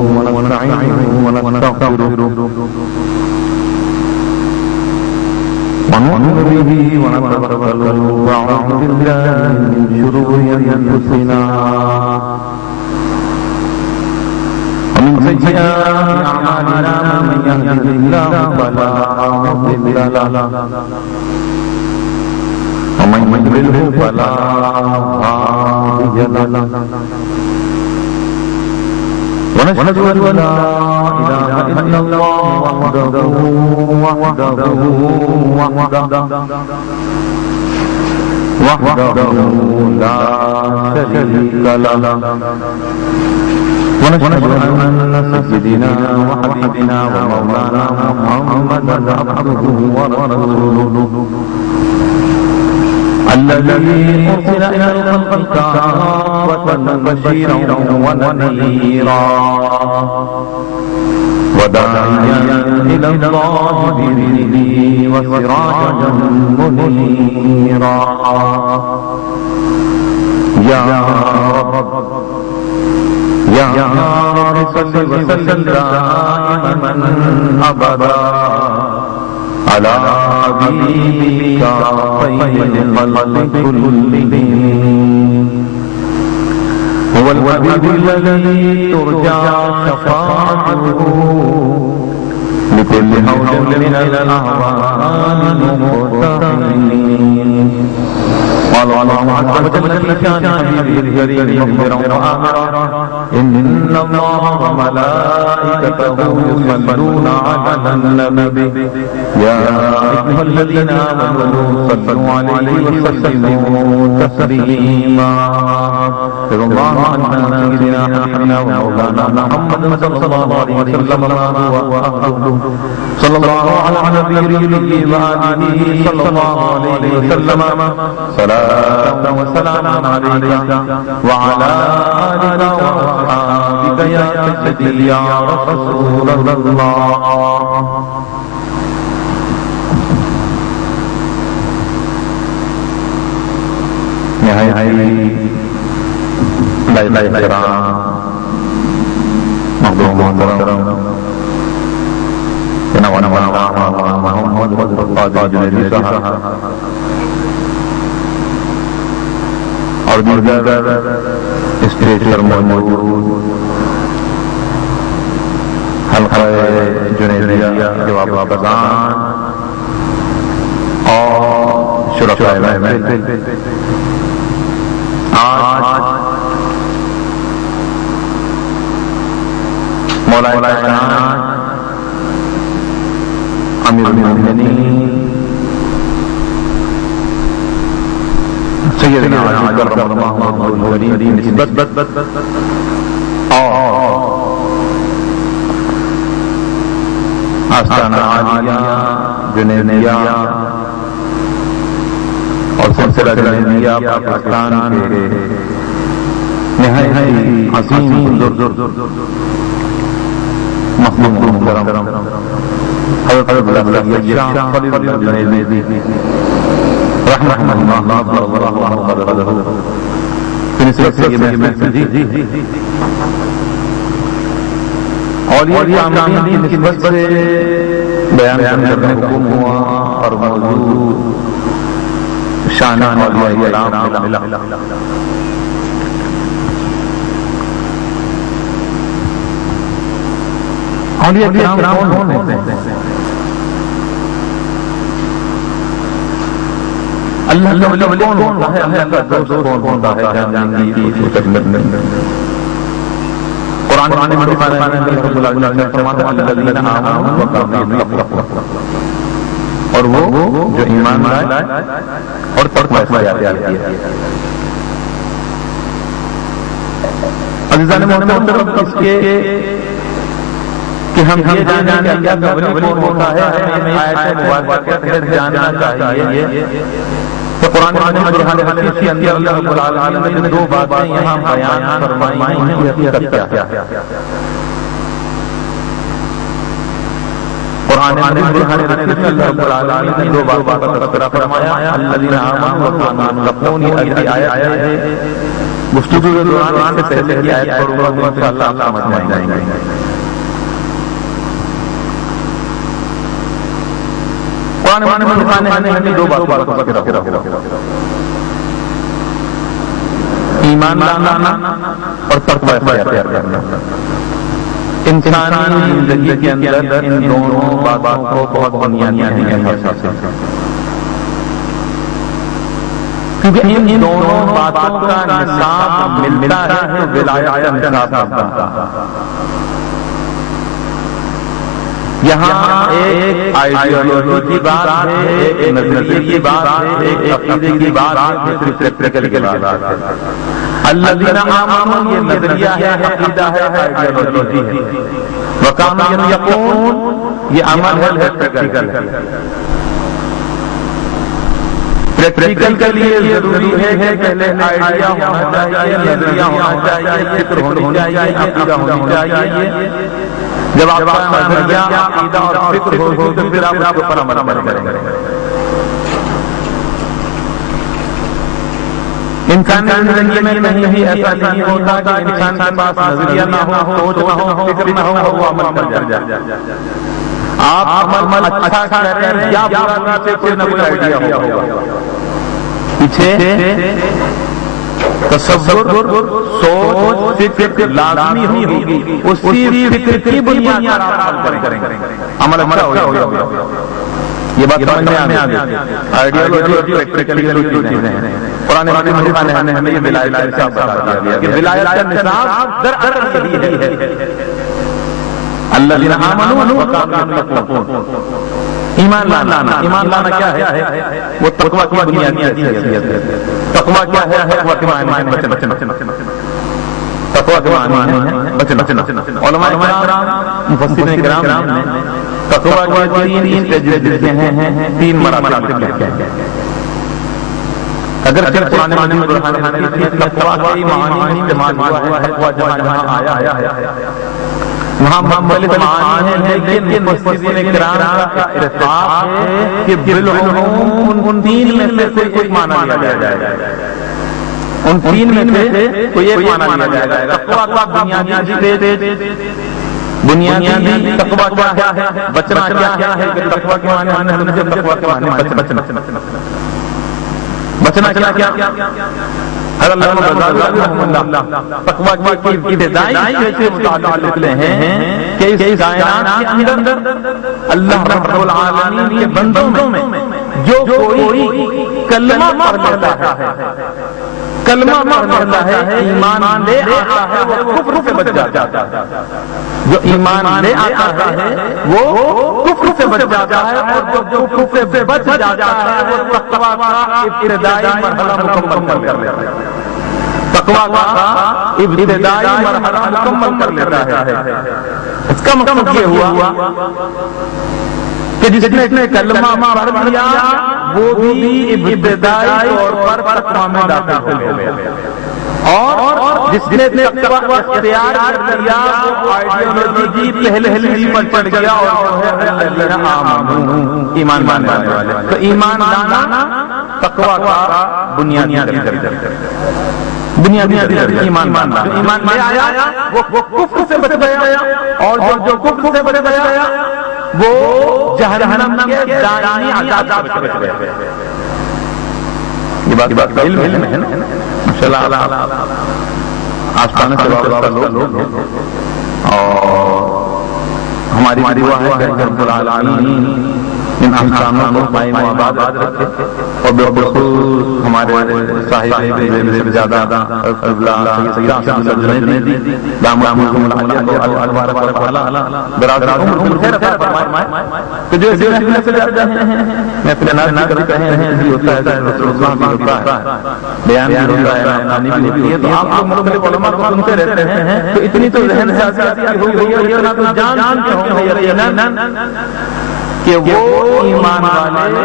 ونستعينه ونستغفره ونؤمن به ونتوكل ونعوذ بالله من شرور أنفسنا ومن سيئات أعمالنا من يهده الله فلا مضل له ومن يضلله فلا هادي له ونشهد أن لا إله إلا الله وحده لا شريك له ونشهد أن سيدنا وحبيبنا ومولانا محمدا عبده ورسوله الذي أرسل إلى الخلق كافة بشيرا ونذيرا وداعيا إلى الله بإذنه وسراجا منيرا يا رب صل وسلم دائما أبدا على حبيبك خير الخلق كلهم هو الحبيب الذي ترجى شفاعته لكل حول من الأهوال مقتحمين قال الله عز وجل في شان حبيبه الكريم مخبرا وآمرا إن الله وملائكته يصلون على النبي يا أيها الذين آمنوا صلوا عليه وسلموا تسليما رضي الله عن سيدنا حبيبنا ومولانا محمد صلى الله عليه وسلم وأهله صلى الله على نبيه وآله صلى الله عليه وسلم صلاة وسلاما عليك وعلى آلك وأصحابك يا سيدي يا رسول الله نہایت احترام محترم جناب محمد قادری جنیدی صاحب اور دیگر اسٹیج پر موجود حلقہ جنیدیہ کے واقعان اور شرکاء محفل، آج مولانا کائنات امیر المومنین سیدنا علی کرم اللہ وجہہ کی نسبت اور آستانہ عالیہ جنیدیہ اور سلسلہ جنیدیہ پاکستان کے نہایت عظیم مخلوق محترم حضرت شاہ خلیل اللہ جنیدی رحمہ اللہ کی نسبت سے یہ محفل اولیاء کاملین کی نسبت سے بیان کرنے کو حکم ہوا اور موضوع شان اولیاء کرام ملا۔ اولیاء کرام کون ہوتے ہیں؟ اللہ کا ولی کون ہوتا ہے؟ اللہ کا دوست کون ہوتا ہے؟ جاننے کی قرآن میں رب العالمین فرماتا ہے الذین آمنوا وکانوا یتقون، اور وہ جو ایمان لائے اور تقوی اختیار کیا۔ عزیزان محترم، اس کے کہ ہم یہ جانیں کہ اللہ کا ولی کون ہوتا ہے، ہمیں آیت مبارکہ کے تحت جاننا چاہیے۔ تو قرآن مجید حدیث کے اندر اللہ رب العالمین نے دو باتیں یہاں بیان فرمائی ہیں، ان کی حقیقت کیا ہے۔ قرآن مجید میں اللہ رب العالمین نے دو باتوں کا تذکرہ فرمایا، الذین آمنوا وکانوا یتقون، یہ اگلی آیت ہے۔ گفتگو کے دوران سے پہلے کی آیت پڑھوں گا تو انشاءاللہ آپ سمجھ جائیں گے۔ قرآن مجید نے ہمیں دو باتوں کو ذکر کیا، ایمان لانا اور تقوی اختیار کرنا۔ انسانی زندگی کے اندر ان دونوں باتوں کو بہت بنیادی اہمیت ہے، کیونکہ ان دونوں باتوں کا نصاب ملتا ہے تو ولایت کا نصاب ملتا ہے۔ یہاں ایک آئیڈیالوجی کی بات ہے، ایک نظریے کی بات ہے، ایک عقیدے کی بات ہے، دوسری پریکٹیکل کی بات ہے۔ الذین آمنوا یہ نظریہ ہے، عقیدہ ہے، آئیڈیالوجی ہے۔ وکانوا یتقون یہ عمل ہے، پریکٹیکل ہے۔ پریکٹیکل کے لیے ضروری ہے کہ پہلے آئیڈیا ہونا چاہیے، نظریہ ہونا چاہیے، فکر ہونی چاہیے، عقیدہ ہونی چاہیے۔ جب آپ کا نظریہ، عقیدہ اور فکر ہو تو پھر آپ اس پر عمل کریں گے۔ انسان کی زندگی میں نہیں ایسا نہیں ہوتا کہ انسان کے پاس نظریہ نہ ہو، سوچ نہ ہو، فکر نہ ہو، وہ عمل کر جائے۔ آپ عمل اچھا کریں یا برا سے کوئی نہ کوئی آئیڈیا ہوگا، پیچھے تصور، سوچ، فکر لازمی ہوگی، اسی فکر کی بنیاد پر آپ عمل کریں گے، عمل اچھا ہوگا۔ یہ بات سمجھ میں آ گئی۔ آئیڈیالوجی اور پریکٹیکلی دو چیزیں ہیں۔ قرآن مجید نے ہمیں یہ ولایت کا نصاب بتا دیا کہ ولایت کا نصاب دراصل یہی ہے، الذین آمنوا وکانوا یتقون، ایمان لانا۔ ایمان لانا کیا ہے؟ وہ تقوی کی بنیادی حیثیت ہے۔ تقوی کیا ہے؟ تقوی کے معنی ہے بچنا۔ تقوی کے معنی ہے بچنا۔ علماء کرام، مفسرین کرام نے تقوی کے تین تجزیے ہیں، تین مراتب لکھے ہیں۔ اگر قرآن مجید میں تقوی کے معنی استعمال ہوا ہے، تقوی جہاں آیا ہے وہاں مختلف معنی ہیں، لیکن مفسرین کرام کا اتفاق ہے کہ بالعموم ان تین میں سے کوئی ایک معنی لیا جائے گا۔ ان تین میں سے کوئی ایک معنی لیا جائے گا۔ تقوی کا بنیادی تقوی کیا ہے؟ بچنا کیا ہے؟ کہ تقوی کے معنی ہم نے تقوی کے معنی بچنا کیا؟ حضرت غزالی رحمہ اللہ تقوی کی ابتدائی سے متعلق لے ہیں کہ اس کائنات کے اندر اللہ رب العالمین کے بندوں میں جو کوئی کلمہ پڑھ لیتا ہے، کلمہ پڑھ لیتا ہے، ایمان لے آتا ہے، وہ کفر سے بچ جاتا ہے۔ جو ایمان لے آتا ہے وہ کفر سے بچ جاتا ہے، اور جو کفر سے بچ جاتا ہے وہ تقوی کا ابتدائی مرحلہ مکمل کر لیتا ہے۔ تقوی کا ابتدائی مرحلہ مکمل کر لیتا ہے۔ اس کا مطلب یہ ہوا کہ جس نے کلمہ پڑھ لیا وہ بھی ابتدائی طور پر تقوی میں داخل ہو گیا، اور جس نے تقوی اختیار کر لیا وہ آئیڈیالوجی پہلے ہی پر چڑھ گیا، اور وہ ہے الذین آمنوا، ایمان لانے والے۔ تو ایمان لانا تقوی کا بنیادی درجہ، بنیادی درجہ ایمان لانا۔ جو ایمان لے آیا وہ کفر سے بچ گیا، اور جو کفر سے بچ گیا وہ جہنم کے دائمی عذاب سے بچ گیا۔ یہ بات علم ہے نا، ماشاءاللہ آستانے سے وابستہ لوگ، اور ہماری دعا ہے کہ رب العالمین ان احکاموں کو قائم و آباد رکھے، اور بالخصوص ہمارے صاحب زیادہ اتنی تو ذہن ہو گئی ہے تو جان کے ہوں کہ وہ ایمان والے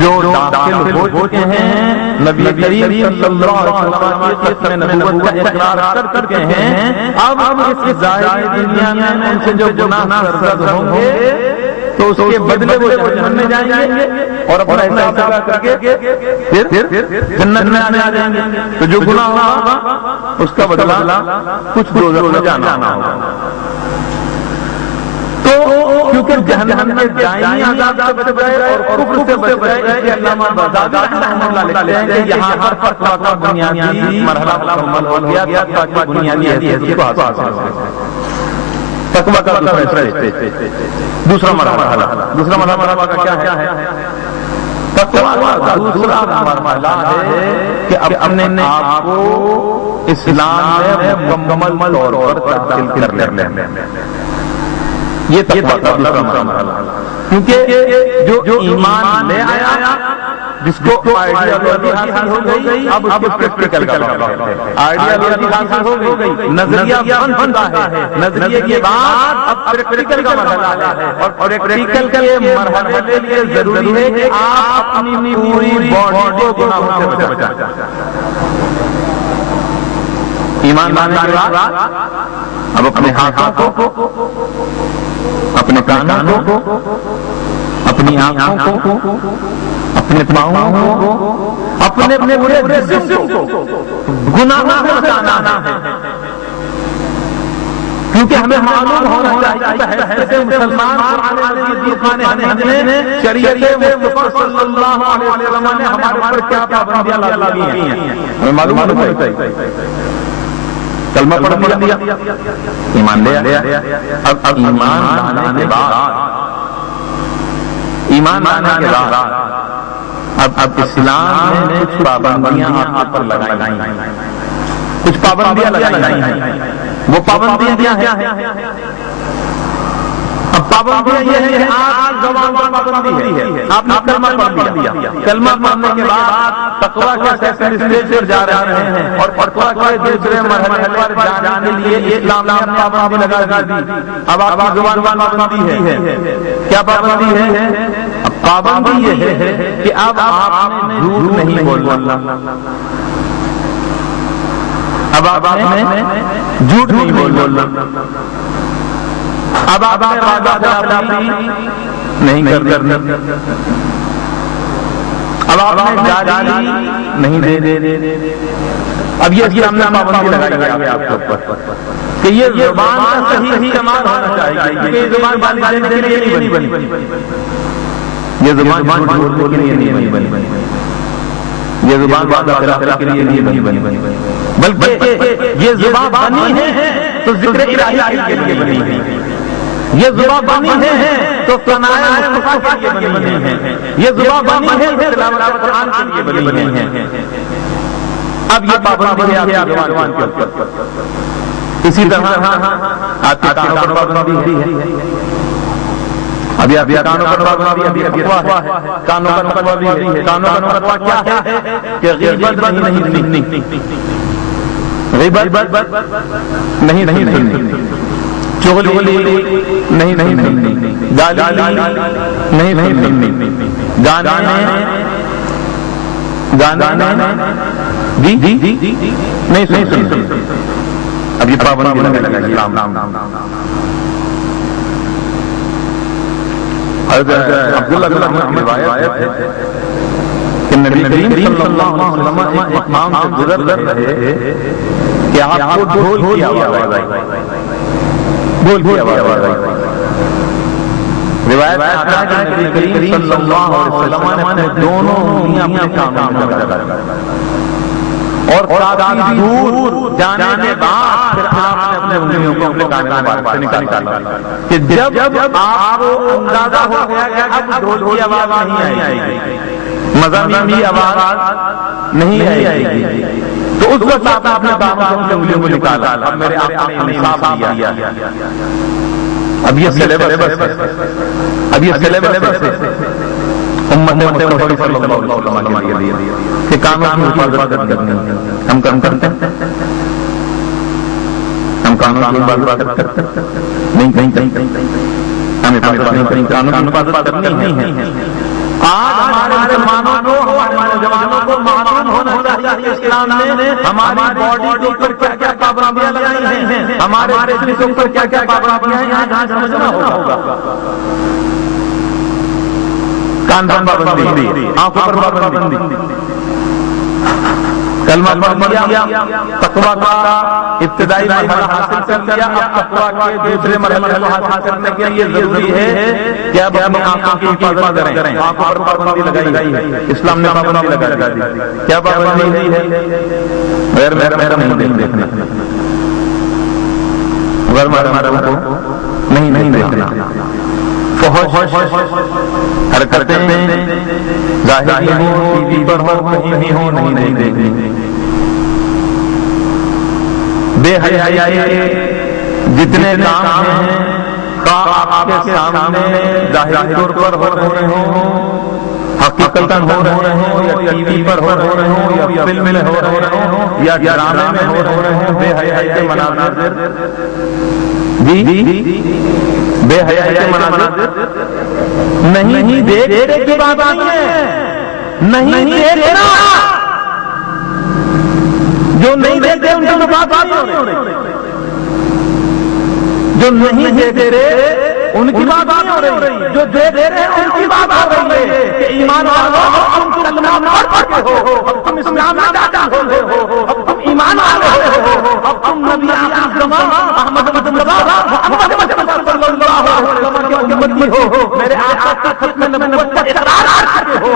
جو داخل ہو چکے ہیں، نبی کریم صلی اللہ علیہ وسلم کی ختم نبوت کا اقرار کر چکے ہیں، اب اس ظاہری دنیا میں ان سے جو گناہ سرزد ہوں گے تو اس کے بدلے وہ جہنم میں جائیں گے، اور اپنا حساب کر کے پھر جنت میں آ جائیں گے۔ تو جو گناہ ہوگا اس کا بدلہ کچھ دوزخ میں جانا ہوگا۔ تو کیونکہ کیونکہ جہنم کے دائمی عذاب سے بچ گئے اور کفر سے بچ گئے، اس لیے علامہ بغدادی رحمہ اللہ لکھتے ہیں کہ یہاں پر فتویٰ کا بنیادی مرحلہ مکمل ہو گیا تاکہ بنیادی حیثیت کو حاصل کرے۔ تقویٰ کا دوسرا مرحلہ کا کیا ہے؟ تقویٰ کا دوسرا مرحلہ ہے کہ اپنے آپ کو اسلام میں مکمل طور پر داخل کر لیں۔ یہ تقویٰ کا دوسرا مرحلہ، کیونکہ جو ایمان لے آیا، جس کو آئیڈیالوجی حاصل ہو گئی، اب اس کے پریکٹیکل کا وقت ہے۔ آئیڈیالوجی حاصل ہو گئی، نظریہ بنتا ہے، نظریے کے بعد اب پریکٹیکل کا مرحلہ ہے، اور پریکٹیکل کے مرحلے کے لیے ضروری ہے کہ آپ اپنی پوری باڈی کو گناہوں سے بچائیں۔ ایمان لانے کے بعد اب اپنے ہاتھوں کو، اپنے کانوں کو، اپنی آنکھوں کو، اپنے پاؤں کو، اپنے پورے جسم کو گناہوں سے بچانا ہے، کیونکہ ہمیں معلوم ہونا چاہیے کہ مسلمان شریعت مصطفیٰ صلی اللہ علیہ وسلم نے ہمارے پر کیا پابندیاں لگائی ہیں، ہمیں معلوم ہونا چاہیے۔ کلمہ پڑھ دیا، ایمان لے آیا، اب ایمان لانے کے بعد اب اسلام نے کچھ پابندیاں آپ پر لگائی ہیں، کچھ پابندیاں لگائی ہیں۔ وہ پابندیاں کیا ہیں؟ اب پابندیاں یہ ہے کہ آپ زبان پر پابندی ہے، آپ نے کلمہ پڑھ دیا، کلمہ پڑھنے کے بعد تقویٰ کے سیکنڈ اسٹیج پر جا رہے ہیں، اور تقویٰ کے دوسرے مرحلے پر جانے کے لیے اسلام نے پابندی لگا دی۔ اب آپ کی زبان پر پابندی ہے، کیا پابندی ہے؟ اب پابندی یہ ہے کہ اب آپ نے جھوٹ نہیں بولنا، اب آپ نے جھوٹ نہیں بولنا، اب آپ نے وعدہ خلافی نہیں کرنی، اب آپ نے جاری نہیں دے۔ اب یہ اسلام نے پابندی لگائی ہے آپ کے اوپر کہ یہ زبان کا صحیح استعمال ہونا چاہیے، یہ زبان گالی دینے کے لیے نہیں بنی، یہ زبان جھوٹ بولنے کے لیے نہیں بنی، یہ زبان وعدہ خلافی کے لیے نہیں بنی، بلکہ یہ زبان بنی ہے تو ذکر الہی کے لیے بنی ہے، یہ زبان بنی ہے تو ثناء مصطفیٰ کے لیے بنی ہے، یہ زبان بنی ہے تو تلاوت قرآن کے لیے بنی ہے۔ اب یہ پابندی ہے آپ کی زبان کے اوپر، اسی طرح آپ کے کانوں پر پابندی ہے، ابھی آپ کانوں پر پابندی ہے، کانوں پر پابندی ہے، کانوں پر پابندی کیا ہے کہ غیبت نہیں سننی، چغلی نہیں سننی، گالی نہیں سننی، گانے نہیں سننی۔ اب یہ پابندی لگائی عبداللہ بن عمر کی روایت ہے کہ نبی کریم صلی اللہ علیہ وسلم ایک مقام سے گزر رہے کہ آپ کو ڈھول کی آواز آئی، ڈھول کی آواز آئی۔ روایت میں آتا ہے کہ نبی کریم صلی اللہ علیہ وسلم نے اپنے دونوں انگلیاں اپنے کانوں میں لگا دی، اور کافی دور جانے کے بعد پھر آپ نے اپنے انگلیوں کو اپنے کانوں میں باہر نکالا کہ جب آپ کو اندازہ ہو گیا کہ اب ڈھول کی آواز نہیں آئے گی، مزامین کی آواز نہیں آئے گی، تو اس وقت آپ نے اپنے کانوں سے اپنے انگلیوں کو نکالا، اب میرے آقا نے انصاف دیا۔ اب یہ سلیبس ہے امت محمد صلی اللہ علیہ وسلم کے لیے کہ کانوں کی حفاظت کرنی ہے۔ ہم کرتے ہیں، ہم کانوں کی حفاظت کرتے نہیں، ہمیں کانوں کی حفاظت کرنی ہے۔ آج ہمارے مسلمانوں کو، ہمارے نوجوانوں کو معلوم ہونا چاہیے کہ اسلام نے ہماری باڈی کے اوپر کیا کیا پابندیاں لگائی ہیں، ہمارے جسم کے اوپر کیا کیا پابندیاں ہیں، آج سمجھنا ہوگا۔ کان پر پابندی، آنکھوں پر پابندی، کلمہ پڑھ لیا، تقویٰ کا ابتدائی مرحلہ حاصل کر لیا، اب تقویٰ کے دوسرے مرحلے کو حاصل کرنے کے لیے ضروری ہے کہ اب اپنی آنکھوں کی حفاظت کریں. آنکھوں پر پابندی لگائی ہے، اسلام نے پابندی لگا دی. کیا پابندی ہے؟ غیر محرم نہیں دیکھنا، غیر محرم کو نہیں دیکھنا. فحش حرکتیں ظاہری ہو، ٹی وی پر ہو، کہیں ہو، نہیں دیکھنی. بے حیائی کے جتنے کام ہیں آپ کے سامنے ظاہری طور پر ہو رہے ہوں، حقیقتاً ہو رہے ہوں، یا ٹی وی پر ہو رہے ہوں، یا فلم میں ہو رہے ہوں، یا ڈرامے میں ہو رہے ہوں، بے حیائی کے مناظر، جی بے حیائی کے مناظر نہیں دیکھنے کی بات نہیں ہے، نہیں دیکھنا. جو نہیں دیکھتے ان کی بات نہیں ہو رہی، جو نہیں دیکھتے ان کی بات نہیں ہو رہی، جو دیکھ رہے ہیں ان کی بات ہو رہی ہے کہ ایمان والو تم کلمہ پڑھ چکے ہو، اب تم اسلام میں داخل ہو، اب تم ایمان والے ہو، اب تم نبی اعظم محمد صلی اللہ علیہ وسلم کے امتی ہو، میرے آقا کا ختم نبوت کا اقرار کرتے ہو،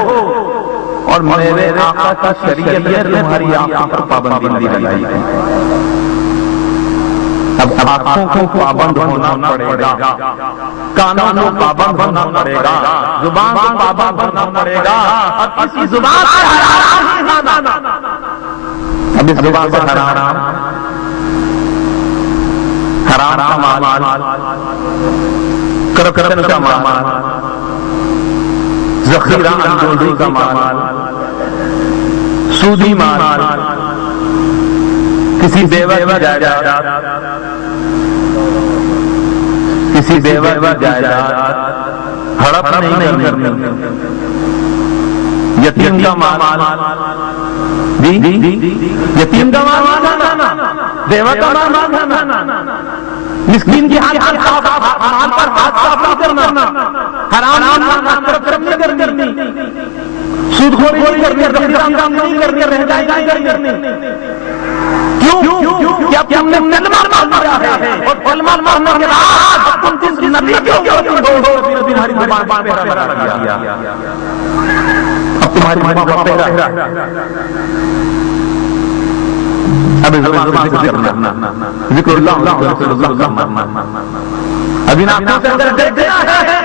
اور میرے آقا کا شریعت ہے تمہاری آنکھوں پر پابندی لگائی ہے. اب آنکھوں کو پابند ہونا پڑے گا، کانوں کو پابند ہونا پڑے گا، زبان کو پابند ہونا پڑے گا. اب اسی زبان سے حرام، اب اس زبان سے حرام کا مال، کرپشن کا مال، ذخیرہ اندوزی کا مال، سودی مال، کسی بیوہ کی جائیداد، کسی بیوہ کی جائیداد ہڑپ نہیں کرنی، یتیم کا مال، یتیم کا مال، بیوہ کا مال، مسکین کی مال پر ہاتھ صاف نہیں کرنا، حرام نہیں کرنی، سود خوری نہیں کرنی، نہیں کرنی، رہدائی نہیں کرنی. کیوں؟ کیا تم نے کلمہ پڑھ لیا ہے اور کلمہ پڑھنے کے بعد تم جس نبی کیوں تمہاری زبان پہ پہرا لگا، اب تمہاری زبان پہ پہرا، اب زبان سے ذکر کرنا، ذکر اللہ رسول اللہ، ابھی نہ سے اگر دیکھنا ہے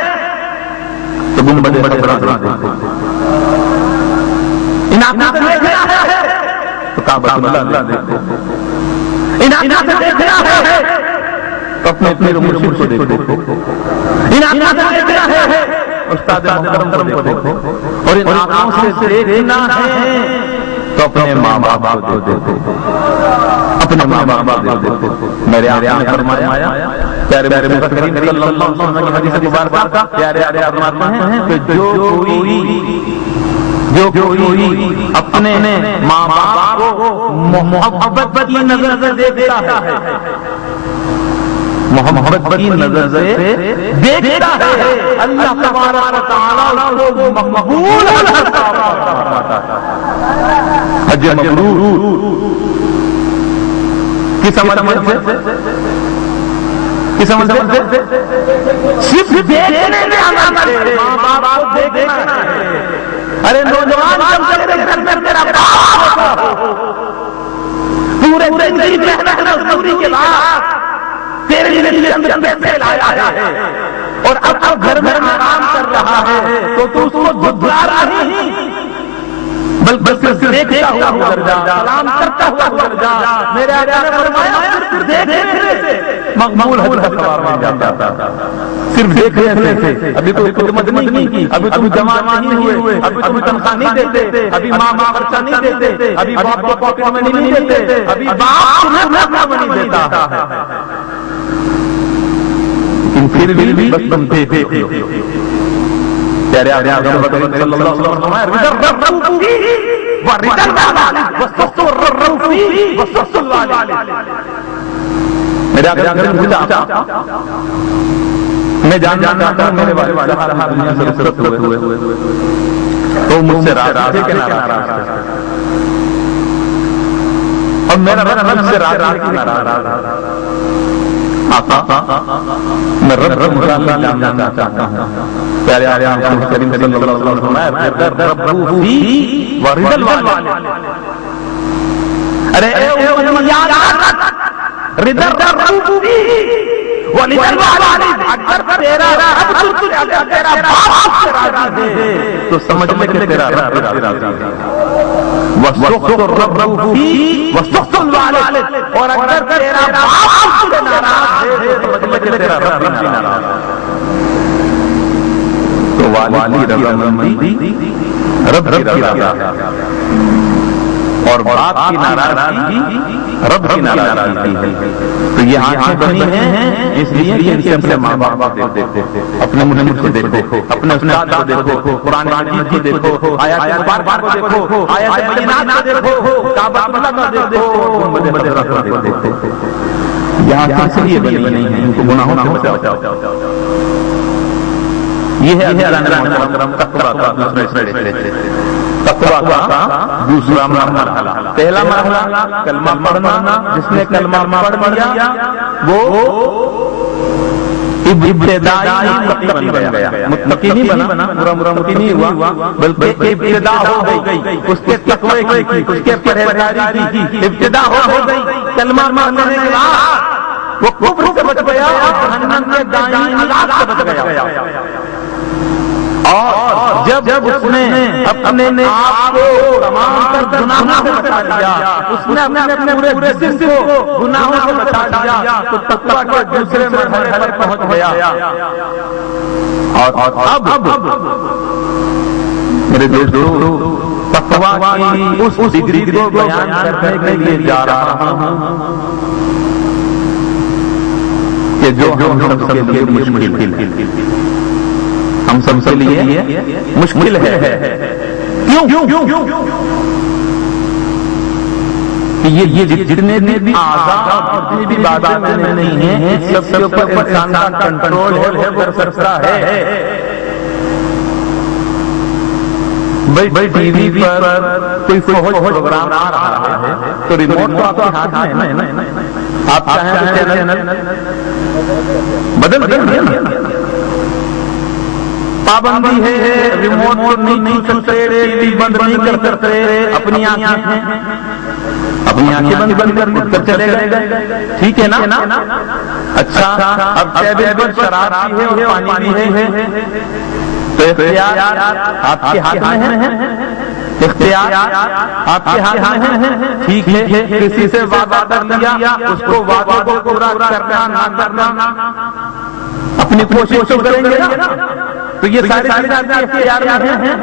تو گنبد خضرا دیکھو، ان آنکھوں سے دیکھنا ہے تو کعبۃ اللہ دیکھو، ان آنکھوں سے دیکھنا ہے تو اپنے پیر و مرشد کو دیکھو، ان آنکھوں سے دیکھنا ہے استاد محترم کو دیکھو، اور ان آنکھوں سے دیکھنا ہے تو اپنے ماں باپ کو دیکھو، اپنے ماں باپ کو دیکھو. میرے آقا نے فرمایا، پیارے مصطفی کریم صلی اللہ علیہ وسلم کی حدیث مبارکہ پیارے فرماتے ہیں کہ جو کوئی اپنے ماں باپ کو محبت کی نظر سے دیکھتا ہے، محبت کی نظر سے دیکھتا ہے، اللہ تبارک و تعالی اس کو مقبول فرماتا ہے. حج مبرور کس عمل سے؟ صرف دیکھنے میں عمل ہے، ماں باپ کو دیکھنا ہے. ارے نوجوان جب تیرے گھر میں تیرا باپ ہوتا ہو، پورے زندگی محنت مزدوری کے بعد تیرے لیے اندر پیسے لایا ہے اور اب گھر میں آرام کر رہا ہے تو اس کو دھدلا نہیں بلکہ صرف دیکھتا ہوا گزر جا، سلام کرتا ہوا گزر جا. میرے آقا نے فرمایا صرف دیکھنے سے مقبول حج کا ثواب مل جاتا، صرف دیکھنے سے. ابھی تو خدمت نہیں کی، ابھی تم جمع نہیں ہوئے، ابھی تم تنخواہ نہیں دیتے، ابھی ماں خرچہ نہیں دیتے، ابھی باپ کو پاکٹ منی نہیں دیتے، ابھی باپ تمہیں پاکٹ منی دیتا ہے، لیکن پھر بھی بس تم دیکھتے ہو. پیارے اعظم صلی اللہ علیہ وسلم فرمایا میرے آقا میں جاننا چاہتا ہوں میرے والد صاحب دنیا سے رخصت ہوئے تو مجھ سے راضی تھے کہ ناراض تھے؟ اور میرا رب سے راضی ہے کہ ناراض آقا میں رب مقابلہ جاننا چاہتا ہوں. پیارے آقا کریم صلی اللہ علیہ وسلم فرمایا رب فی ورضا الوالد. ارے اے یاد رکھ رضا رب فی ورضا الوالد. اگر تیرا رب تیرا باپ سے راضی ہے تو سمجھ لے کہ تیرا رب راضی ہے. وَسُخْطُ الرَّبُّ فِي وَسُخْطُ الْوَالِدِ. اور اگر تیرا باپ سے ناراض ہے تو سمجھ لے کہ تیرا رب بھی ناراض ہے. تو والد رضامندی رب کی رضا اور باپ کی ناراضگی رب کی ناراضگی ہے. تو یہ آنکھیں بنی ہیں اس لیے کہ ان سے اپنے ماں باپ کو دیکھو, اپنے مجھ کو دیکھو, اپنے استاد کو دیکھو, قرآن مجید کو دیکھو, آیات مبارکہ کو دیکھو, آیات بینات کو دیکھو, کعبہ اللہ کو دیکھو, گنبد خضرا کو دیکھو. یہ آنکھیں اس لیے بنی ہیں ان کو گناہوں سے بچاؤ. یہ ہے اللہ محترم تقویٰ کا دوسرا مرحلہ. پہلا مرحلہ کلمہ پڑھنا. جس نے کلمہ پڑھ لیا وہ ابتدائی متقی بن گیا. متقی نہیں بنا, پورا متقی نہیں ہوا, بلکہ ابتدا ہو گئی اس کے تقوی کی, اس کے پرہیزگاری کی ابتدا ہو گئی. کلمہ پڑھنے کے بعد وہ کفر سے بچ گیا اور جہنم کے دائیں عذاب سے بچ گیا. اور جب اس نے اپنے آپ کو تمام تر گناہوں سے بچا لیا, اس نے اپنے پورے جسم کو گناہوں سے بچا لیا, تو تقویٰ کے دوسرے مرحلے پر پہنچ گیا. اور اب میرے دوستو تقویٰ کی اس ڈگری کو بیان کرنے کے لیے جا رہا ہوں کہ جو ہم سب کے لیے مشکل ہم سب کے لیے مشکل ہے. کیوں؟ یہ جتنے بھی آزاد جتنی بھی باتیں نہیں ہیں سب کے اوپر انسان کا کنٹرول ہے, وہ کر سکتا ہے. بھائی ٹی وی پر کوئی فوج پروگرام آ رہا ہے تو ریموٹ تو آپ کے ہاتھ میں ہے نا, آپ چاہیں تو چینل بدل دیں. پابندی ہے, ریموٹ کو نہیں چل سکتے, ٹی وی بند نہیں کر سکتے, اپنی آنکھیں بند کر چلے گئے. ٹھیک ہے نا. اچھا اب ٹیبل پر شراب بھی ہے اور پانی بھی ہے تو اختیار آپ کے ہاتھ میں ہے. اختیار آپ کے ہاتھ میں ہے. ٹھیک ہے, کسی سے وعدہ کر لیا, اس کو وعدے کو پورا کرنا نہ کرنا اپنی کوشش تو کریں گے نا. تو یہ ساری چیزیں آپ کے اختیار میں ہیں.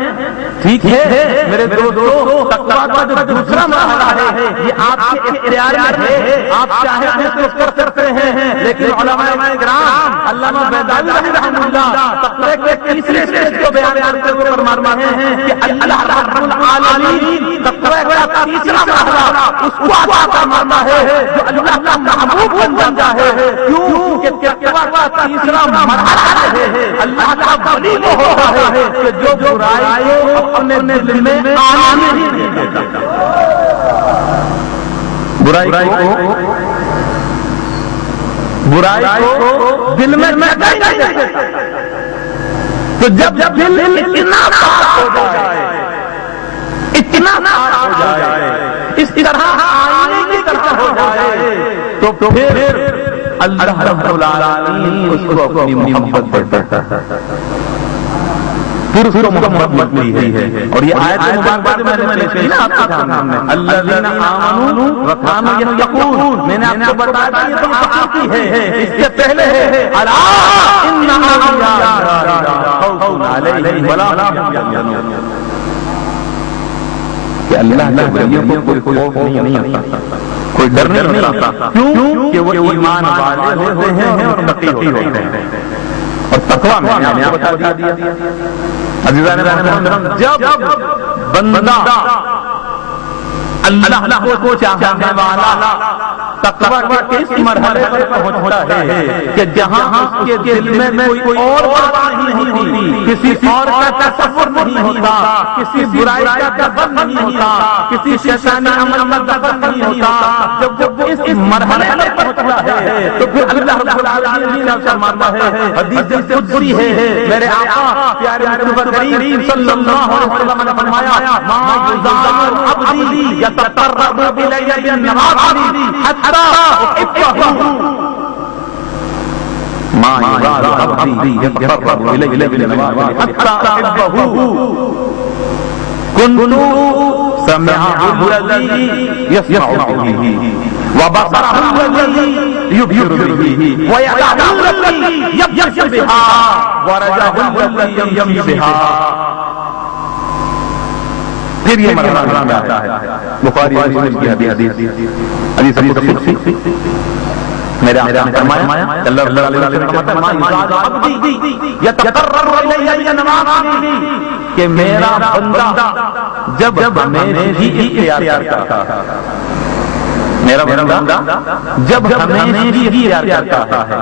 ٹھیک ہے میرے دوستو, تقویٰ کا جو دوسرا مرحلہ ہے یہ آپ کے اختیار میں ہے. آپ چاہیں تو کر سکتے ہیں, لیکن علماء کرام علامہ بیضاوی رحمہ اللہ تقویٰ کے تیسرے اسٹیج کو بیان کرتے ہوئے فرماتے ہیں کہ اللہ رب العالمین تقویٰ کا تیسرا مرحلہ اس کو عطا فرماتا ہے جو اللہ کا محبوب بن جاتا ہے. کیوں کہ تقویٰ کا تیسرا مرحلہ ہے اللہ کا ولی وہ ہوتا ہے کہ جو برائی کو اپنے دل میں آنے نہیں دیتا. برائی کو دل میں نہیں دیتا. تو جب دل اتنا پاک ہو جائے, اتنا پاک ہو جائے, اس طرح آئینے کی طرح ہو جائے, تو پھر اللہ رب العالمین اس کو اپنی محبت دیتا ہے. پھر اس کو محبت ملتی ہے. اور یہ آیت مبارکہ جو میں نے پیش کی نا آپ کے سامنے, الذین آمنوا وکانوا یتقون, میں نے آپ کو بتایا کہ یہ تو آخر کی ہے. اس سے پہلے ہے الا ان اولیاء اللہ خوف علیہم ولا هم یحزنون, کہ اللہ کے ولیوں کو کوئی خوف نہیں ہوتا, کوئی ڈر نہیں ہوتا. کیوں کہ وہ ایمان والے ہوتے ہیں اور متقی ہوتے ہیں. اور تقویٰ میں نے آپ کو بتا دیا عزیزان محترم, جب بندہ اللہ کو چاہنے والا تقویٰ کے اس مرحلے پر پہنچتا ہے کہ جہاں اس کے دل میں کوئی اور بات نہیں ہوتی، کسی اور کا تصور نہیں ہوتا، کسی برائی کا دخل نہیں ہوتا، کسی شیطانی عمل کا دخل نہیں ہوتا، جب وہ اس مرحلے میں پہنچتا ہے تو پھر اللہ رب العالمین کیا فرماتا ہے؟ حدیث قدسی ہے، میرے آقا پیارے مصطفیٰ کریم صلی اللہ علیہ وسلم نے فرمایا ما یزال عبدی یتقرب الی بالنوافل حتی احبہ، ما یزال عبدی یتقرب الی بالنوافل حتی احبہ، كنت سمعه الذي يسمع به وبصره الذي يبصر به ويده التي يبطش بها ورجله التي يمشي بها. پھر یہ مرحلہ میں آتا ہے بخاری اور مسلم کی حدیث قدسی، میرے آقا نے فرمایا اللہ علیہ وسلم فرماتا ہے ما یزال عبدی یتقرب الی بالنوافل، کہ میرا بندہ جب ہمیں ہی اختیار کرتا ہے، میرا بندہ جب ہمیں ہی اختیار کرتا ہے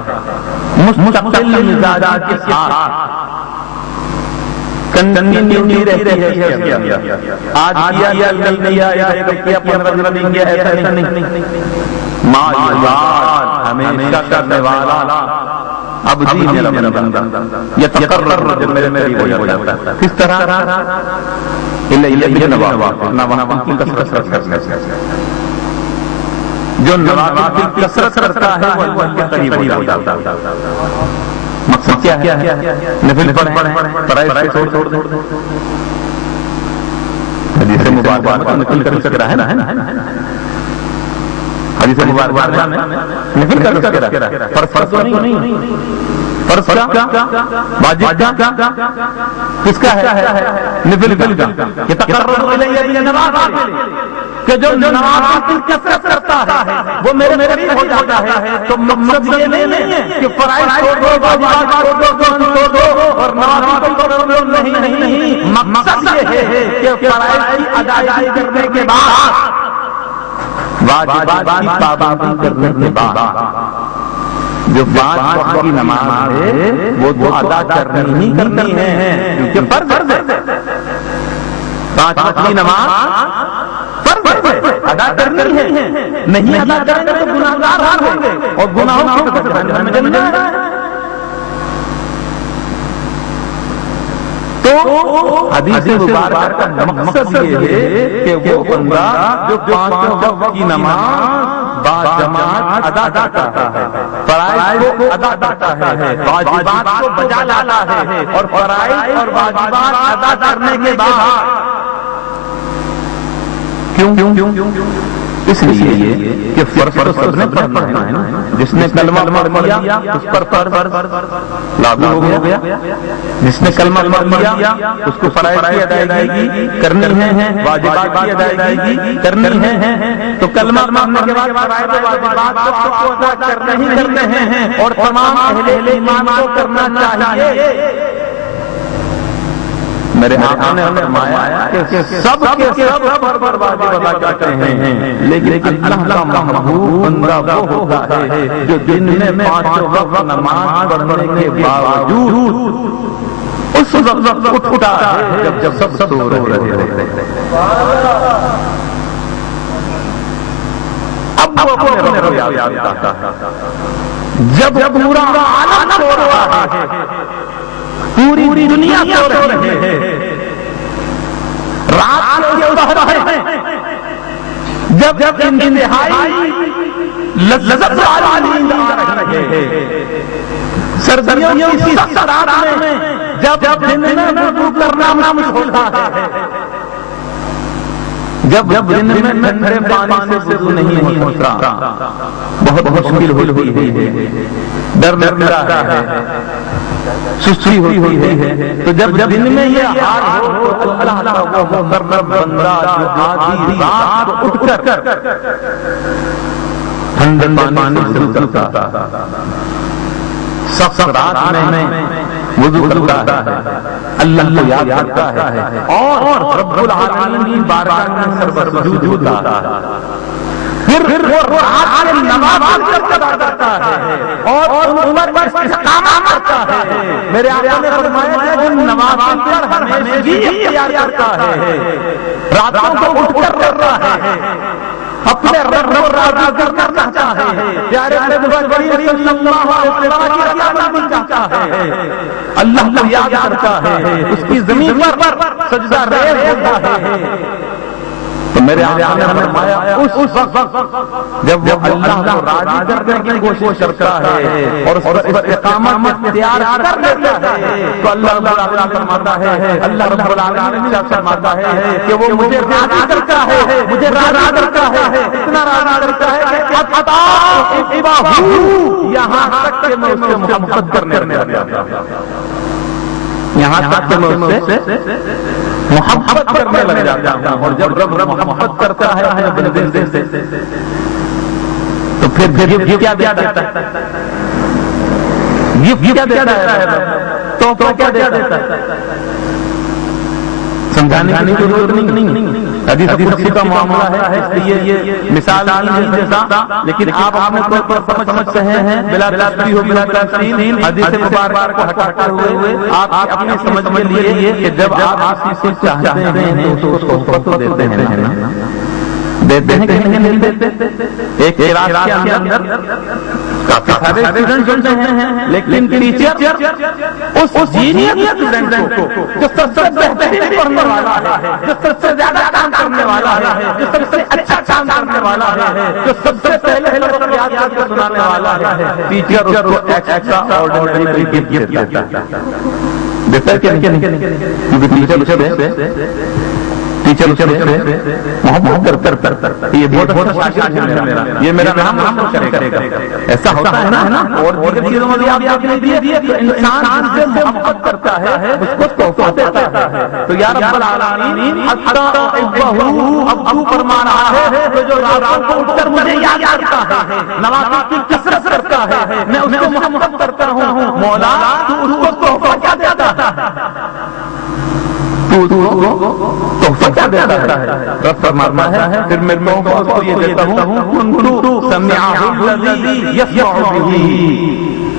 مستقل مزاج کے ساتھ، کنٹینیوٹی رہتی ہے، آج کیا کل کیا، کیا 15 دن کیا، ایسا نہیں، ما یزال ہمیشہ کرنے والا عبدی میرا بندہ یتقرب، جب میرے ہو جاتا ہے کس طرح الی نوافل کی کثرت کرنے سے، جو نوافل کی کثرت کرتا ہے وہ اللہ کے قریب ہو جاتا ہے. مقصد کیا ہے؟ نفل پڑھیں، فرائض کو چھوڑ دیں. حدیث مبارکہ میں نفل کا ذکر ہے نا، حدیث مبارکہ میں نفل کا ذکر ہے، فرض تو نہیں، فرض کیا؟ واجب کیا؟ کس کا ہے؟ نفل کا. کہ تقرب الی بالنوافل، کہ جو نوافل کی کثرت کرتا ہے وہ میرے قریب ہو جاتا ہے. تو مقصد یہ نہیں ہے کہ فرائض چھوڑ دو، واجبات چھوڑ دو اور نوافل کو چھوڑ دو، نہیں، مقصد یہ ہے کہ فرائض کی ادائیگی کرنے کے بعد، واجبات کی پابندی کرنے کے بعد جو 5 وقت کی نماز ہے وہ ادا کرنی ہی کرنی ہے، کیونکہ فرض ہے. 5 وقت کی نماز فرض ہے، ادا کرنی ہے، نہیں ادا کریں گے تو گناہگار ہوں گے اور گناہوں کی وجہ سے جہنم میں جانا ہے. تو حدیث مبارکہ کا مقصد یہ ہے کہ وہ بندہ جو 5 وقت کی نماز باجماعت ادا کرتا ہے، فرائض کو ادا کرتا ہے، واجبات کو بجا لاتا ہے، اور فرائض اور واجبات ادا کرنے کے بعد کیوں اس لیے کہ فرض سب نے پڑھنا ہے نا، جس نے کلمہ پڑھ لیا اس پر فرض لاگو ہو گیا، جس نے کلمہ پڑھ لیا اس کو فرائض کی ادائیگی کرنی ہے، واجبات کی ادائیگی کرنی ہے. تو کلمہ پڑھنے کے بعد فرائض و واجبات کو آپ کو ادا کرنے ہیں اور تمام اہل ایمان کو کرنا چاہیے. میرے آقا نے فرمایا کہ سب کے سب پر واجب ادا کرتے ہیں، لیکن اللہ کا محبوب بندہ وہ ہوتا ہے جو دن میں 5 وقت نماز پڑھنے کے باوجود اس وقت اٹھتا ہے جب سب سو رہے ہیں. اب وہ اپنے رب یاد کرتا ہے جب پورا عالم سو رہا ہے، پوری دنیا سو رہی ہے، رات کے پہر ہے، جب انتہائی لذت والی نیند آ رہی ہے، سردیوں کی سخت رات میں جب دن میں وضو کرنا مشکل ہوتا ہے، جب دن میں ٹھنڈے پانی سے وضو نہیں ہوتا، بہت مشکل ہوئی ہے، ڈر لگتا ہے، سستی ہوئی ہے. تو جب دن میں یہ حال ہو تو اللہ کا وہ مقرب بندہ جو آدھی رات کو اٹھ کر ٹھنڈے پانی سے وضو کرتا، سخت رات میں وضو کرتا ہے، اللہ کو یاد کرتا ہے اور رب العالمین کی بارگاہ میں سر سجود ہوتا ہے. پھر وہ رات کے نوافل ادا کرتا ہے اور ان پر استقامت کرتا ہے. میرے آقا نے فرمایا کہ ان نوافل پر ہمیشگی اختیار کرتا ہے, راتوں کو اٹھ کر روتا ہے, اپنے رب راضی کرنا چاہتا ہے, پیارے نبی صلی اللہ علیہ وسلم کی رضامندی چاہتا ہے, اللہ کو یاد کرتا ہے, اس کی زمین پر سجدہ ریز ہوتا ہے. تو میرے آقا نے فرمایا اس وقت جب وہ اللہ کو راضی کرنے کی کوشش کرتا ہے اور اس پر اقامت اختیار کر لیتا ہے تو اللہ رب العالمین فرماتا ہے, اللہ رب العالمین فرماتا ہے کہ وہ مجھے راضی کرتا ہے, مجھے راضی کرتا ہے, اتنا راضی کرتا ہے کہ عطا یہاں تک کہ میں اس سے محبت کرنے لگا, یہاں تک کہ میں اس سے محبت کرنے لگ جاتا ہوں. اور جب رب محبت کرتا ہے بندے سے تو پھر کیا دیتا ہے, کیا دیتا ہے, تو کیا دیتا ہے, سمجھانے کی ضرورت نہیں. حدیث قدسی کا معاملہ ہے, اس لیے یہ مثال نہیں دیتا, لیکن آپ اپنے طور پر سمجھ رہے ہیں بلا تشبیہ بلا تمثیل حدیث مبارکہ کو ہٹاتے ہوئے آپ اپنی سمجھ میں لیے کہ جب آپ کسی سے چاہتے ہیں تو اس کو حقوق دیتے ہیں, دیتے ہیں کہ نہیں دیتے. ایک کلاس کے اندر کافی سارے اسٹوڈنٹ جڑتے ہیں, لیکن ٹیچر اس جینیئر اسٹوڈنٹ کو جو سب سے بہترین پڑھنے والا ہے, جو سب سے زیادہ کام کرنے والا ہے, جو سب سے اچھا کام کرنے والا ہے, جو سب سے پہلے واقعات کو سنانے والا ہے, ٹیچر اس کو ایکسٹرا آرڈینری گفٹ دیتا ہے. دیتا ہے کہ نہیں؟ ٹیچر محبت کر یہ بہت اچھا شاگرد ہے میرا, یہ میرا نام کرے گا, ایسا ہوتا ہے نا. اور دیگر چیزوں میں بھی آپ نے دیے تو انسان سے محبت کرتا ہے, اس کو تحفہ دیتا ہے. تو یا رب العالمین اب تو فرما رہا ہے کہ جو رات کو اٹھ کر مجھے یاد کرتا ہے, نوافل کی کثرت کرتا ہے, میں اس کو محبت کرتا ہوں. مولا تو اس کو تحفہ کیا دیتا ہے, تحفہ کیا دیتا ہے؟ رب فرماتا ہے پھر میں تحفہ اس کو یہ دیتا ہوں, کنتو سمعہ الذی یسمع بہ.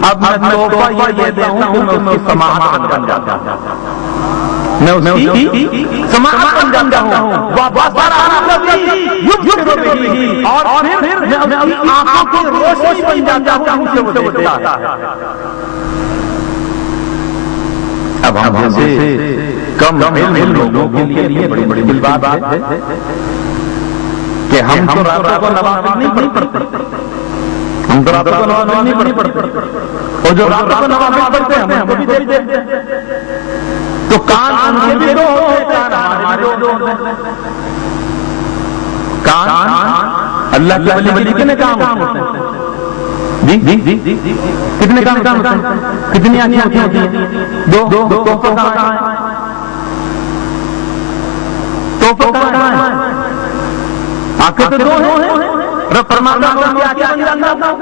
اب میں تحفہ یہ دیتا ہوں کہ میں اس کی سماعت بن جاتا ہوں, میں اس کی سماعت بن جاتا ہوں. وبصرہ الذی یبصر بہ, اور پھر میں اس کی آنکھوں کی روشنی بن جاتا ہوں کہ وہ دیکھتا ہے. اب ہم جیسے کم علم لوگوں کے لیے بڑی بڑی بات ہے کہ ہم تو راتوں کو نوافل نہیں پڑھتے, ہم تو راتوں کو نوافل نہیں پڑھتے, اور جو راتوں کو نوافل پڑھتے ہیں ہم کو بھی دیکھتے ہیں. تو کان ان کے بھی دو ہوتے, کان ہمارے دو ہوتے. کان اللہ کے ولی کتنے کام ہوتے ہیں, کتنے کام ہوتے ہیں, کتنی آنکھیں ہوتی ہیں, دو. توفہ کہاں ہے, توفہ کہاں ہے, آنکھیں تو دو ہیں. رب فرماتا ہے کہ آنکھیں بن جاتا ہوں.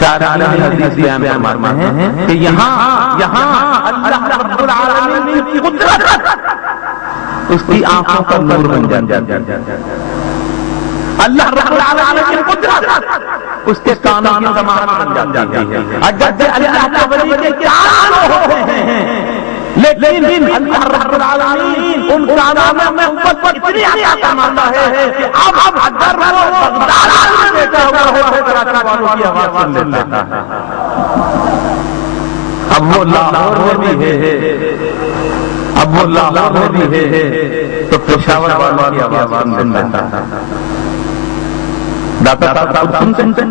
شاعر عالم حدیث بیان فرماتے ہیں کہ یہاں اللہ رب العالمین کی قدرت اس کی آنکھوں کا نور بن جاتا ہے. اللہ رب العالمین کی قدرت اس کے کانوں کی سماعت بن جاتی ہے. اگرچہ اللہ کے ولی کے کان ہوتے ہیں, لیکن اللہ رب العالمین ان کانوں میں قوت اتنی عطا فرماتا ہے کہ اب اگر وہ بغداد میں بیٹھا ہوا ہے تو کراچی والوں کی آواز سن لیتا ہے. اب وہ لاہور میں بھی ہے, اب وہ لاہور میں بھی ہے تو پشاور والوں کی آواز سن لیتا ہے. داتا صاحب سنتے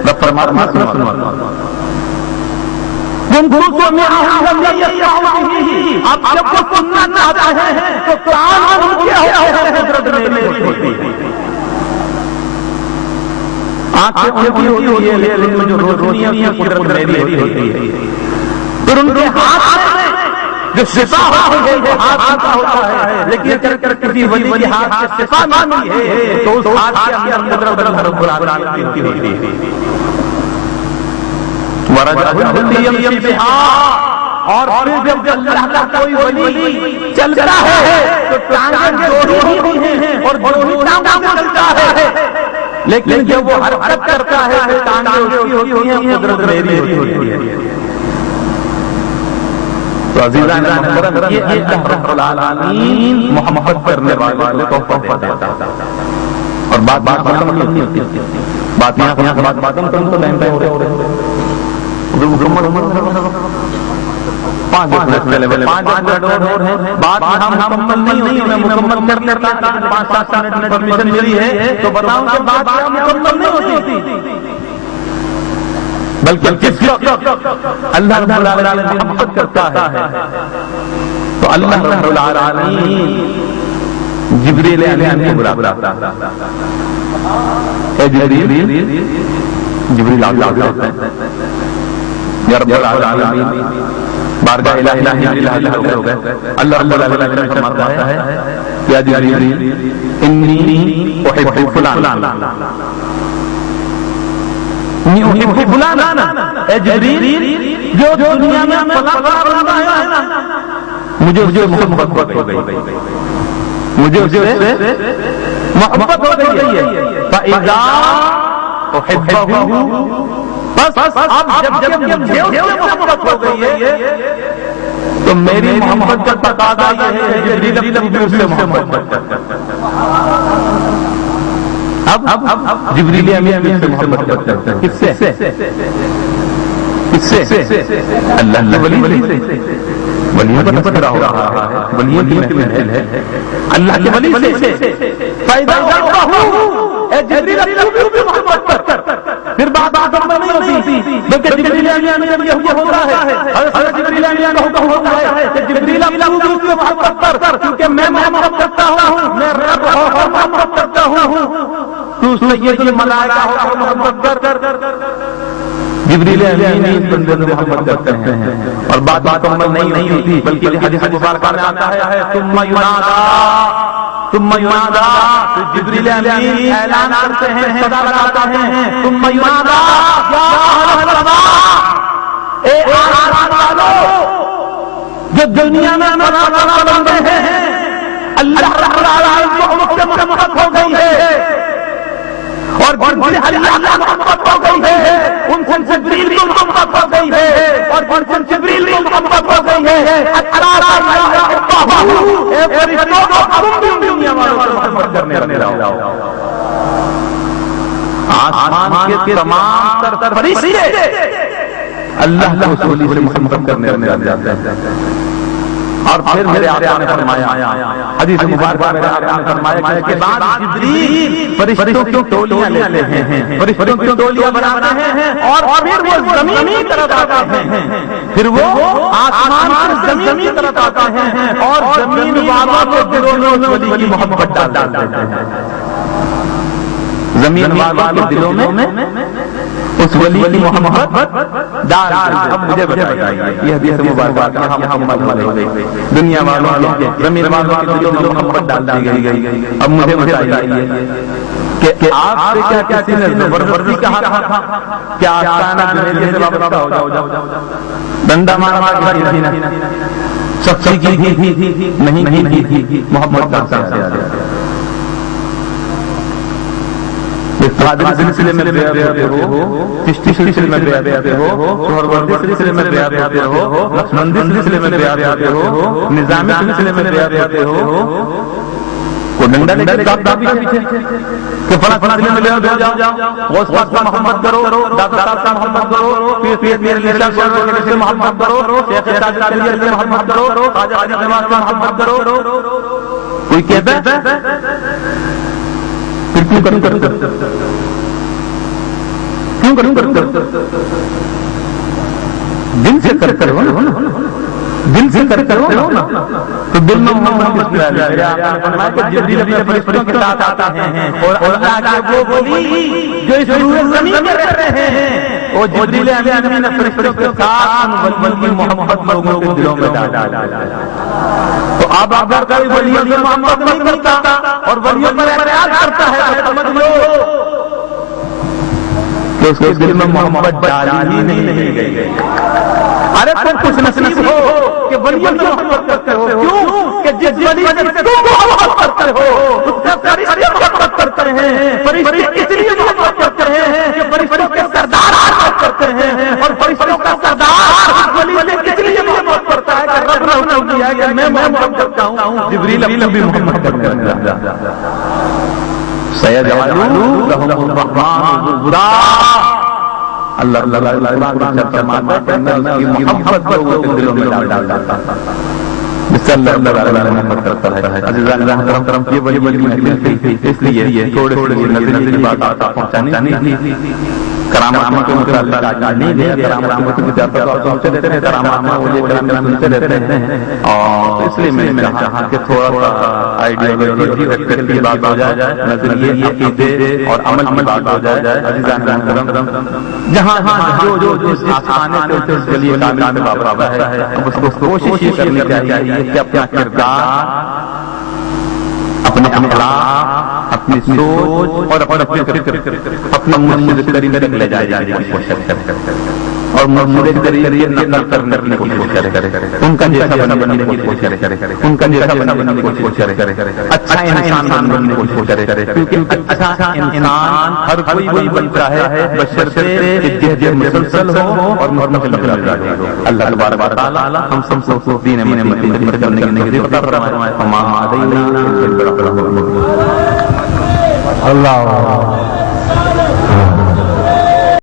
رب فرماتا اب جب وہ سننا چاہتا ہے تو کان ان کے ہوتے ہیں, آنکھیں ان کی ہوتی ہے, لیکن میں جو روشنی ہے یہ قدرت میری ہوتی ہے. پھر ان کے ہاتھ میں جو شفا ہوئی ہے وہ ہاتھ کا ہوتا ہے, لیکن کسی ولی کے ہاتھ سے شفا مانگی ہے تو اس ہاتھ کے اندر رب العالمین کی ہوتی ہے. اور پھر جب اللہ کا کوئی ولی چلتا ہے تو ٹانگیں جوڑی ہوئی ہیں اور جوڑی ٹانگوں سے چلتا ہے، لیکن جب وہ حرکت کرتا ہے تو ٹانگیں اس کی ہوتی ہیں، قدرت میری ہوتی ہے۔ تو عزیزان محترم، یہ اللہ رب العالمین محبت کرنے والے کو تحفہ دیتا ہے۔ اور بات ختم نہیں ہوتی، بات یہاں سے بات ختم تو لائن پہ ہو رہے پانچ منٹ اور ہیں، بات یہاں مکمل نہیں ہوئی، میں مکمل کر لیتا، 5-7 منٹ میں پرمیشن ملی ہے تو بتاؤں کہ بات یہاں مکمل نہیں ہوتی، بلکہ جس وقت اللہ رب العالمین محبت کرتا ہے تو اللہ رب العالمین جبریل علیہ السلام کو بلاتا ہے، اے جبریل، جبریل آتا ہے، یا رب العالمین بارگاہ الہی جبریل حاضر ہو گئے، اللہ رب العالمین فرماتا ہے یا جبریل انی احب فلانا، اے جبریل جو دنیا میں فلاں بندہ ہے نا، مجھے اس سے محبت ہو گئی، مجھے اس سے محبت ہو گئی ہے، فَإِذَا أُحِبَّهُ، بس اب جب مجھے اس سے محبت ہو گئی ہے تو میری محبت کا تقاضا یہ ہے کہ جبریل بھی اس سے محبت اب جبریل امین سے محبت کرتے ہیں، کس سے؟ اللہ کے ولی سے، ولیوں کا تذکرہ ہو رہا ہے، ولیوں کی محفل ہے، اللہ کے ولی سے، فائدہ اے جبریل تو بھی محبت کر، پھر بات مکمل نہیں ہوتی، بلکہ جبریل امین یہ ہوتا ہے، حضرت جبریل امین کا حکم ہوتا ہے کہ جبریل تو بھی اس سے محبت کر، کیونکہ میں محبت کرتا ہوں، میں رب محبت کرتا ہوں، تو سید الملائکہ ہو کر محبت کر۔ جبریل امین اس بندے سے محبت کرتے ہیں اور بات مکمل نہیں ہوتی، بلکہ حدیث مبارکہ میں آتا ہے ثم ینادا، جبریل امین اعلان کرتے ہیں، صدا لگاتے ہیں، ثم ینادا یا اہل السماء، اے آسمان والو جو دنیا میں بندے ہیں، اللہ رب العالمین کو ان سے محبت ہو گئی ہے اور جن سے اللہ محبت ہو گئی ہے ان سے جبریل کو محبت ہو گئی ہے اور جن سے جبریل کو محبت ہو گئی ہے، اے فرشتوں کو تم بھی دنیا والوں سے محبت کرنے لگو۔ آسمان کے تمام تر فرشتے اللہ کے رسول سے محبت کرنے لگ جاتے ہیں۔ اور پھر میرے آقا نے فرمایا، حدیث مبارکہ میں آقا نے فرمایا کہ بعد جبریل فرشتوں کی ٹولیاں لیتے ہیں، فرشتوں کی ٹولیاں بناتے ہیں اور پھر وہ زمین کی طرف آتے ہیں، پھر وہ آسمان سے زمین کی طرف آتے ہیں اور زمین والوں کے دلوں میں اس ولی کی محبت ڈال دیتے ہیں، زمین والوں کے دلوں میں اس ولی کی محبت ڈال۔ اب مجھے بتائیے، یہ حدیث مبارکہ یہاں مکمل ہو گئی، دنیا والوں کے زمین والوں کے دلوں میں محبت ڈال دی گئی۔ اب مجھے بتائیے کہ آپ سے کیا کسی نے زبردستی کہا تھا کیا آستانہ جنیدی سے وابستہ ہو جاؤ، ڈنڈا مارا کسی نے سختی کی تھی؟ نہیں کی، محبت کرتا ہے۔ قادری سلسلے میں بیعت ہو، چشتی سلسلے میں بیعت ہو، سہروردی سلسلے میں بیعت ہو، نقشبندی سلسلے میں بیعت ہو، نظامی سلسلے میں بیعت ہو، کو ڈنڈا لے کے دادا پیچھے کہ فلاں سلسلے میں بیعت ہو جاؤ، غوث پاک سے محبت کرو، دادا صاحب سے محبت کرو، پیر میرے لیلا سے محبت کرو، شیخ تاج العالمین سے محبت کرو، خواجہ غازی نواز سے محبت کرو، کوئی کہتا ہے کیوں کروں دل سے کرو نا، دل سے کرو نا، تو دل میں محبت کس طرح ہے؟ آپ نے فرمایا کہ جبریل اپنے فرشتوں کے ساتھ آتے ہیں اور اللہ کے وہ ولی جو اس روئے زمین میں رہ رہے ہیں، وہ جبریل امین نے فرشتوں کے ساتھ ولی کی محبت لوگوں کے دلوں میں ڈالا۔ تو اب اگر کوئی ولیوں سے محبت نہیں کرتا اور ولیوں پر اعتراض کرتا ہے تو سمجھ لو کہ کہ اس کے دل میں محبت ڈالی ہی نہیں گئی. ارے تم خوش نصیب ہو کہ ولیوں کی محبت کرتے ہو. کیوں کہ جس ولی سے تم محبت کرتے ہو اس سے فرشتے محبت کرتے ہیں. فرشتے اس لیے محبت کرتے ہیں کہ فرشتوں کے سردار محبت کرتے ہیں, اور فرشتوں کا سردار اس ولی سے اس لیے محبت کرتا ہے کہ رب نے حکم دیا کہ میں محبت کرتا ہوں. جبریل بھی محبت کرتا ہے. سیجعل لهم الرحمن ودا. اللہ قرآن فرماتا ہے کہ میں اس کی محبت لوگوں کے دلوں میں ڈال دیتا ہوں. جس سے اللہ تعالی محبت کرتا ہے. عزیزان محترم, یہ بڑی بڑی محفل تھی, اس لیے تھوڑے نظریے کی بات آپ پہنچانی تھی. کرامات کے متعلق نہیں دیا, کرامات کی بات آپ سنتے رہتے ہیں, کرامات وہ یہ کرام سنتے رہتے ہیں, اور اس لیے میں چاہا کہ تھوڑا سا آئیڈیالوجی فیکٹر کی بات ہو جائے, نظریے عقیدے اور عمل کی بات ہو جائے. عزیزان محترم, جہاں جو جس آسانے سے اس کے لیے کامل بابا ہے, اس کو کوشش یہ کرنی چاہیے کہ اپنا کردار, اپنے اخلاق, اپنی سوچ اور اپنے فکر اپنا مرشد کریم تک لے جانے کی کوشش کرے, اور مرشد کریم نقل کرنے کی کوشش کرے, ان کا جیسا بننے کی کوشش کرے, ان کا جیسا بننے کی کوشش کرے, اچھا انسان بننے کی کوشش کرے. کیونکہ اچھا انسان ہر کوئی بنتا ہے بشرطے کہ جہد مسلسل ہو اور مستقل رہے. اللہ تبارک و تعالی ہم سب کو دین متی خدمت کرنے کی نصیب عطا فرمائے. وما علینا الا البلاغ. اللہ